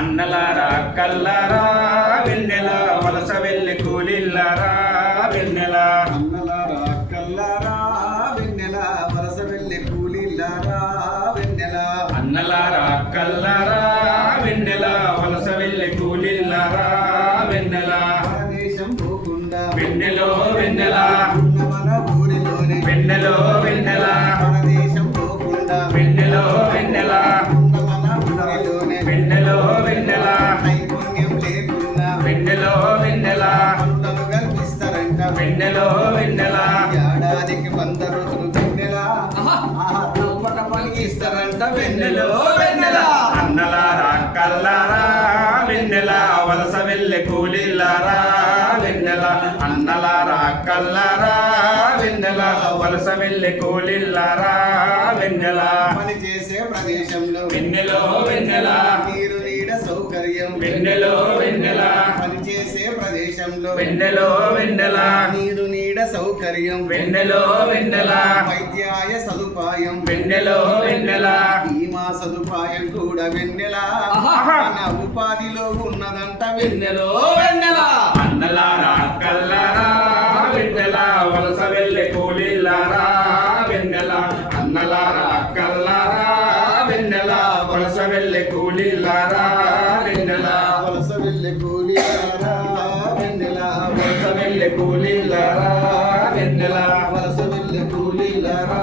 అన్నలారా అక్కల్లారా వెన్నెల వలస వెళ్ళి కూలిల్లారా వెన్నెల. అన్నలారా అక్కల్లారా వెన్నెల వలస వెళ్ళే కూలీలారా వెన్నెల. అన్నలారా అక్కల్లారా వెన్నెల వలస వెళ్ళి కూలిల్లారా వెన్నెల. దేశం పోకుండా వెన్నెలో వెన్నెల. వెన్నెలో వెన్నెల. ఏడాదికి వంద రోజులు వెన్నెల. ఆహా, తప్పక పలికిస్తారంట వెన్నెలో వెన్నెల. అన్నలారా కల్లారా వెన్నెల వలస వెళ్ళే కూలిల్లారా వెన్నెల. అన్నలారా కల్లారా వెన్నెల వలస వెళ్ళే కూలిల్లారా వెన్నెల. పని చేసే ప్రదేశంలో వెన్నెలో వెన్నెల. నీరు నీడ సౌకర్యం. వెన్నెలో వెన్నెల. పని చేసే ప్రదేశంలో వెన్నెలో వెన్నెల. సౌకర్యం. వెన్నెలో వెన్నెల. వైద్యాయ సదుపాయం. వెన్నెలో వెన్నెల. బీమా సదుపాయం కూడా వెన్నెల. మన ఉపాధిలో ఉన్నదంట వెన్నెలో వెన్నెల. అన్నలారా కల్లారా వెన్నెల. వలస వెళ్ళే కూలీలారా వెన్నెల. అన్నలారా కల్లారా వెన్నెల. వలస వెళ్ళే కూలీలారా వెన్నెల. వలస వెళ్ళే కూలీలారా వెన్నెల. వలస వెళ్ళే కూలీలారా. వెన్నెల వలస వెళ్ళే కూలీలరా